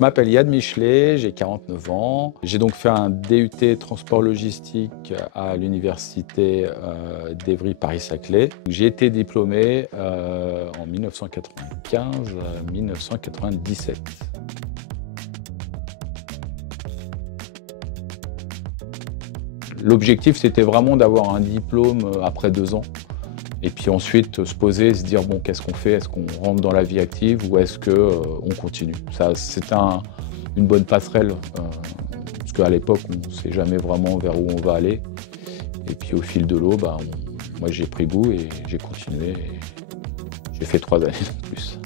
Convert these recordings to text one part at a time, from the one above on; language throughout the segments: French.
m'appelle Yann Michelet, j'ai 49 ans. J'ai donc fait un DUT transport logistique à l'université d'Évry-Paris-Saclay. J'ai été diplômé en 1995-1997. L'objectif, c'était vraiment d'avoir un diplôme après 2 ans. Et puis ensuite, se poser et se dire, bon, qu'est-ce qu'on fait? Est-ce qu'on rentre dans la vie active ou est-ce qu'on continue? Ça, c'est une bonne passerelle, parce qu'à l'époque, on ne sait jamais vraiment vers où on va aller. Et puis au fil de l'eau, moi j'ai pris goût et j'ai continué. Et j'ai fait 3 années de plus.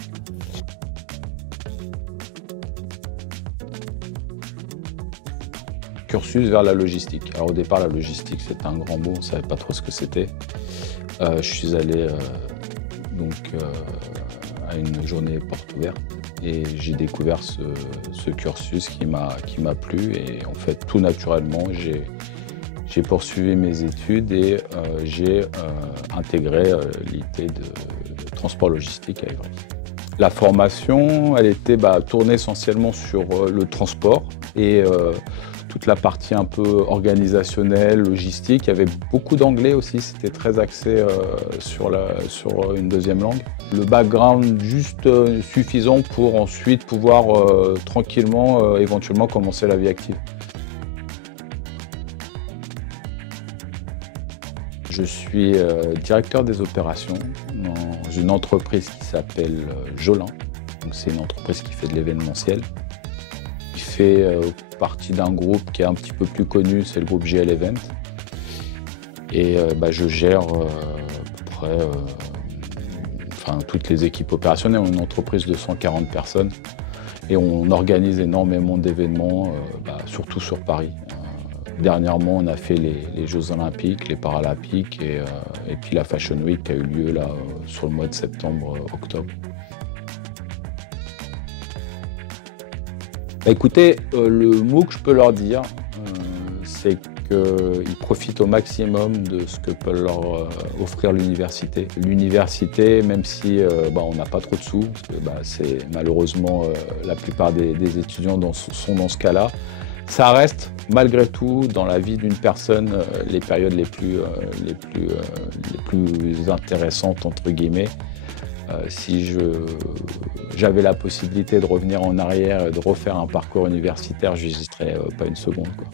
Cursus vers la logistique. Alors au départ, la logistique, c'était un grand mot, on ne savait pas trop ce que c'était. Je suis allé à une journée porte ouverte et j'ai découvert ce cursus qui m'a plu et en fait tout naturellement j'ai poursuivi mes études et j'ai intégré l'IT de transport logistique à Évry. La formation, elle était tournée essentiellement sur le transport et toute la partie un peu organisationnelle, logistique. Il y avait beaucoup d'anglais aussi, c'était très axé sur une deuxième langue. Le background juste suffisant pour ensuite pouvoir tranquillement, éventuellement commencer la vie active. Je suis directeur des opérations dans une entreprise qui s'appelle Jolin. C'est une entreprise qui fait de l'événementiel. Qui fait partie d'un groupe qui est un petit peu plus connu, c'est le groupe GL Event. Et je gère à peu près toutes les équipes opérationnelles. On est une entreprise de 140 personnes et on organise énormément d'événements, surtout sur Paris. Dernièrement, on a fait les Jeux Olympiques, les Paralympiques et puis la Fashion Week qui a eu lieu là, sur le mois de septembre-octobre. Écoutez, le mot que je peux leur dire, c'est qu'ils profitent au maximum de ce que peut leur offrir l'université. L'université, même si on n'a pas trop de sous, parce que c'est malheureusement la plupart des étudiants sont dans ce cas-là, ça reste malgré tout dans la vie d'une personne les périodes les plus intéressantes entre guillemets. Si j'avais la possibilité de revenir en arrière et de refaire un parcours universitaire, je n'hésiterais pas une seconde, quoi.